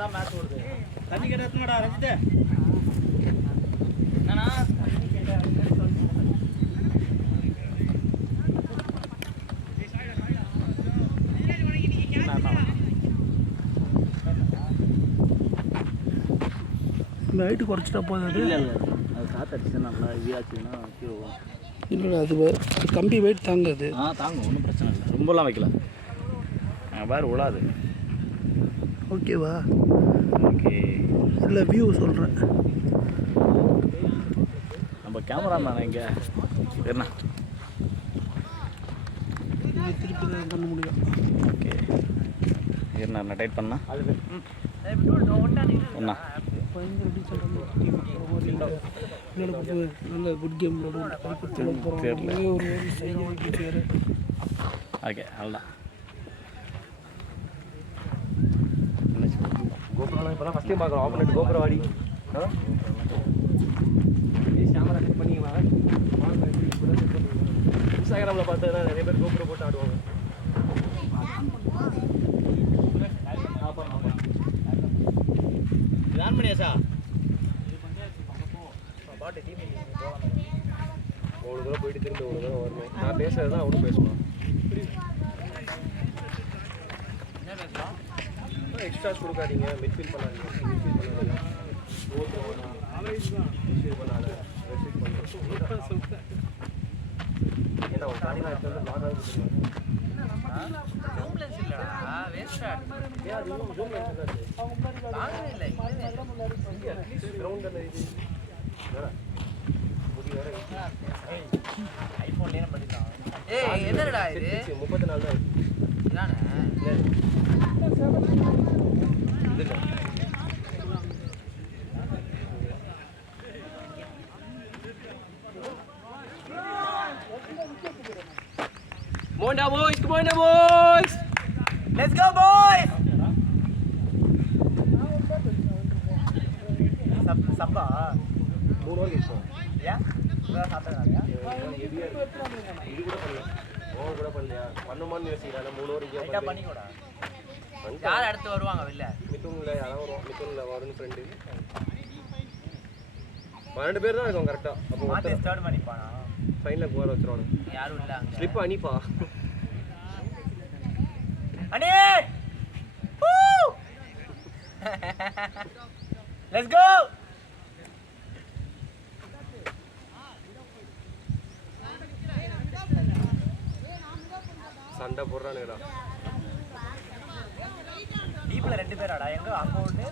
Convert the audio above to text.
தான் மேட்ச் ஓடுது. தண்ணி கேட்டா எத்தனடா ரஞ்சித்? என்னண்ணா? லைட்டு குறைச்சிட்டா போதும். அது இல்லை இல்லை, அது காற்று அடிச்சு நல்லா இதாச்சுன்னா கீழே போகும். இல்லை அது கம்பி வெயிட் தாங்காது. தாங்கும், ஒன்றும் பிரச்சனை இல்லை. ரொம்பலாம் வைக்கல, வேறு விழாது. ஓகேவா? ஓகே. இல்லை வியூ சொல்கிறேன். நம்ம கேமராமேன் இங்கே என்ன திருப்பி தான் பண்ண முடியும். ஓகே, என்ன டைட் பண்ணா ஒன்றா பயங்கர டீச்சர் நல்ல குட் கேம் ஒரு சைடு. ஓகே, அவ்வளோதான். கோபுரம் இப்போ தான் ஃபஸ்ட் டைம் பார்க்குறோம். ஆப்போனட் கோபுரம் வாடி கேமரா செட் பண்ணி இன்ஸ்டாகிராமில் பார்த்தா நிறைய பேர் கோபுரம் போட்டு ஆடுவாங்க. பிளான் பண்ணியாச்சா? பாட்டு டீம் அவ்வளோ தூரம் போயிட்டு திரும்ப அவ்வளோ தூரம் வரணும். நான் பேசுறது தான் அவனும் பேசுவான். எக்ஸ்ட்ராஸ் கொடுக்காதீங்க, மிட்ஃபீல் பண்ணாதீங்க, மிட்ஃபீல் பண்ணாத ஏன்னா ஒரு காடி நான் எடுத்து லாகாக ஐஃபோன்லேயே பண்ணிக்கலாம். என்னடா இது 34 தான் Come on now boys, come on now boys. Let's go boys. சப்பா 3 ஓவர் இருக்கும். ஏன் இதான் சாப்பிட்டாங்க? இது கூட பண்ணல, ஓவர் கூட பண்ணலையா? பண்ணுமான்னு யோசிக்கிறாங்க. 3 ஓவர் லைட்டாக பண்ணி கூட யார் அடுத்து வருவாங்க வெளில? மித்துனில் யாராவது வருவோம். மித்துனில் வரும்னு ஃப்ரெண்டு 12 பேர் தான் இருக்கும் கரெக்டாக. அப்போ மாற்றி ஸ்டார்ட் பண்ணிப்பானா? ஃபைனலில் போகிற வச்சுருவானு. யாரும் இல்லை அங்கே. ஸ்லிப் அனிப்பா அனே லெட்ஸ் கோ. சண்டை போடுறானுங்கடா. டீப்பில் 2 பேராடா? எங்கே அங்கே ஒன்று